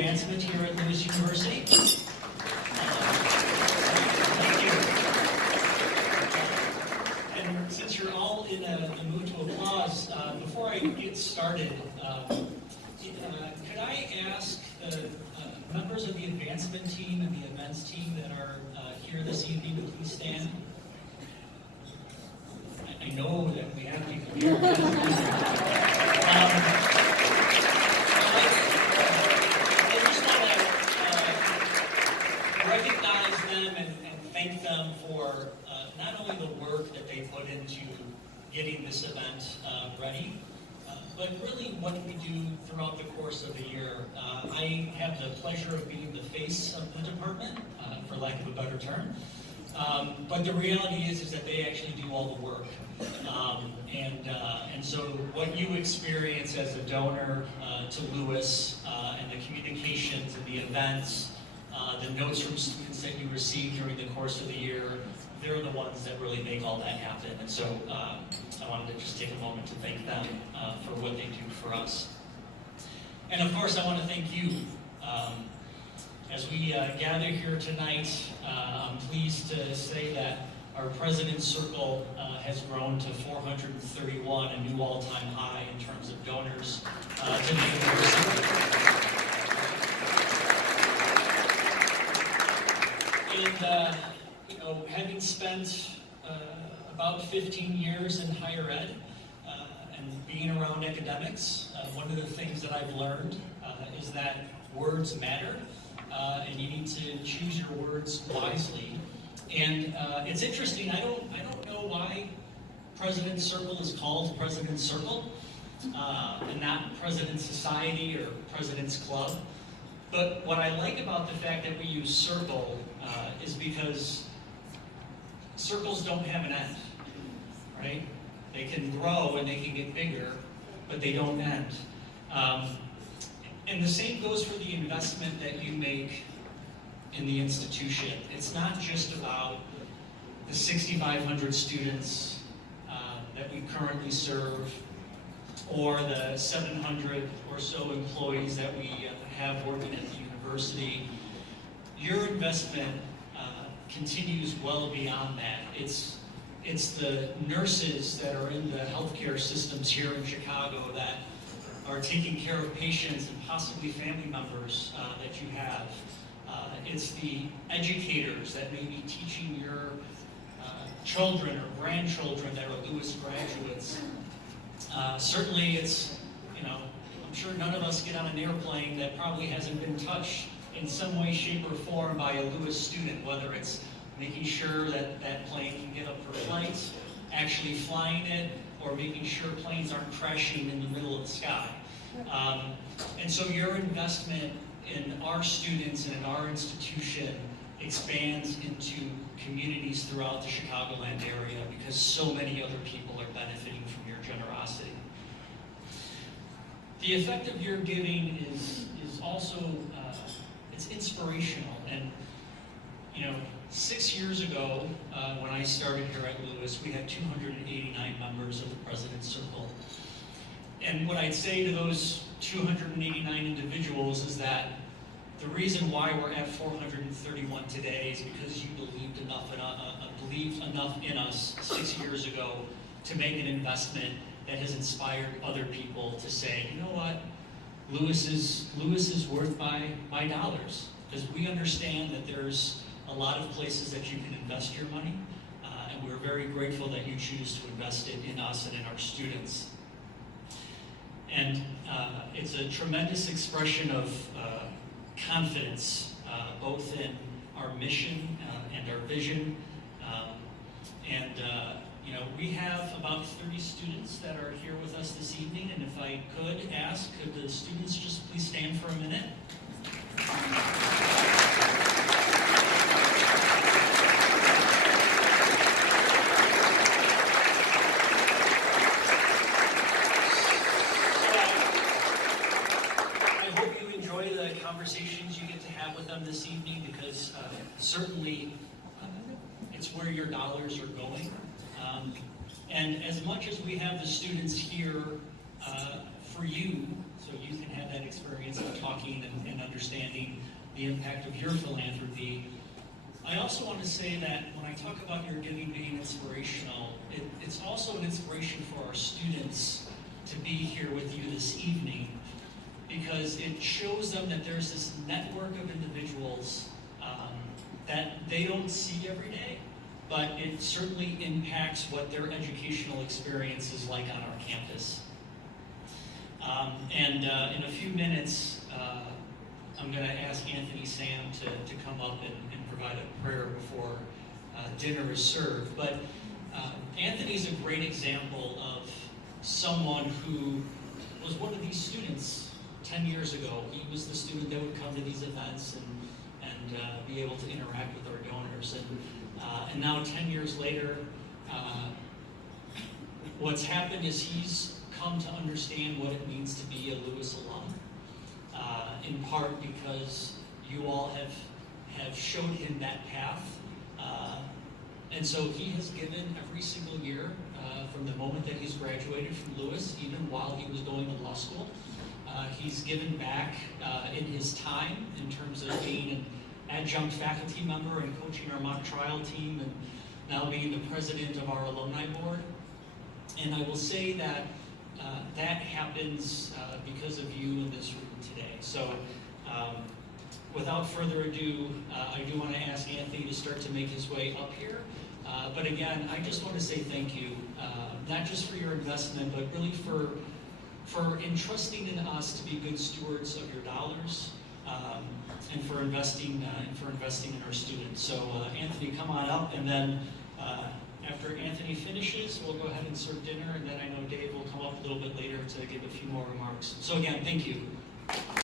advancement here at Lewis University. Thank you. And since you're all in a mood to applause, before I get started, could I ask the members of the advancement team and the events team that are here this evening to please stand? I know that we have people here. I just want to recognize them and thank them for not only the work that they put into getting this event ready, but really what we do throughout the course of the year. I have the pleasure of being the face of the department, for lack of a better term. But the reality is that they actually do all the work. And so what you experience as a donor to Lewis and the communications and the events, the notes from students that you receive during the course of the year, they're the ones that really make all that happen. And so I wanted to just take a moment to thank them for what they do for us. And of course, I want to thank you. As we gather here tonight, I'm pleased to say that our President's Circle has grown to 431, a new all-time high in terms of donors to the university. And having spent about 15 years in higher ed and being around academics, one of the things that I've learned is that words matter. And you need to choose your words wisely. And it's interesting, I don't know why President's Circle is called President's Circle, and not President's Society or President's Club. But what I like about the fact that we use circle is because circles don't have an end, right? They can grow and they can get bigger, but they don't end. And the same goes for the investment that you make in the institution. It's not just about the 6,500 students that we currently serve, or the 700 or so employees that we have working at the university. Your investment continues well beyond that. It's the nurses that are in the healthcare systems here in Chicago that are taking care of patients and possibly family members that you have. It's the educators that may be teaching your children or grandchildren that are Lewis graduates. Certainly it's, I'm sure none of us get on an airplane that probably hasn't been touched in some way, shape, or form by a Lewis student, whether it's making sure that that plane can get up for flights, actually flying it, or making sure planes aren't crashing in the middle of the sky. And so your investment in our students and in our institution expands into communities throughout the Chicagoland area because so many other people are benefiting from your generosity. The effect of your giving is also, it's inspirational. And 6 years ago, when I started here at Lewis, we had 289 members of the President's Circle. And what I'd say to those 289 individuals is that the reason why we're at 431 today is because you believed enough in us 6 years ago to make an investment that has inspired other people to say, you know what, Lewis is worth my dollars, because we understand that there's a lot of places that you can invest your money, and we're very grateful that you choose to invest it in us and in our students. And it's a tremendous expression of confidence, both in our mission and our vision. We have about 30 students that are here with us this evening, and if I could ask, could the students just please stand for a minute? Conversations you get to have with them this evening, because certainly it's where your dollars are going. And as much as we have the students here for you, so you can have that experience of talking and understanding understanding the impact of your philanthropy. I also want to say that when I talk about your giving being inspirational, it's also an inspiration for our students to be here with you this evening, because it shows them that there's this network of individuals that they don't see every day, but it certainly impacts what their educational experience is like on our campus. In a few minutes, I'm going to ask Anthony Sam to come up and provide a prayer before dinner is served. But Anthony's a great example of someone who was one of these students 10 years ago. He was the student that would come to these events and be able to interact with our donors. And now 10 years later, what's happened is he's come to understand what it means to be a Lewis alum, in part because you all have showed him that path. And so he has given every single year from the moment that he's graduated from Lewis, even while he was going to law school. He's given back in his time in terms of being an adjunct faculty member and coaching our mock trial team, and now being the president of our alumni board. And I will say that that happens because of you in this room today. So without further ado, I do want to ask Anthony to start to make his way up here. But again, I just want to say thank you, not just for your investment, but really for entrusting in us to be good stewards of your dollars, and for investing in our students. So Anthony, come on up, and then after Anthony finishes, we'll go ahead and serve dinner, and then I know Dave will come up a little bit later to give a few more remarks. So again, thank you.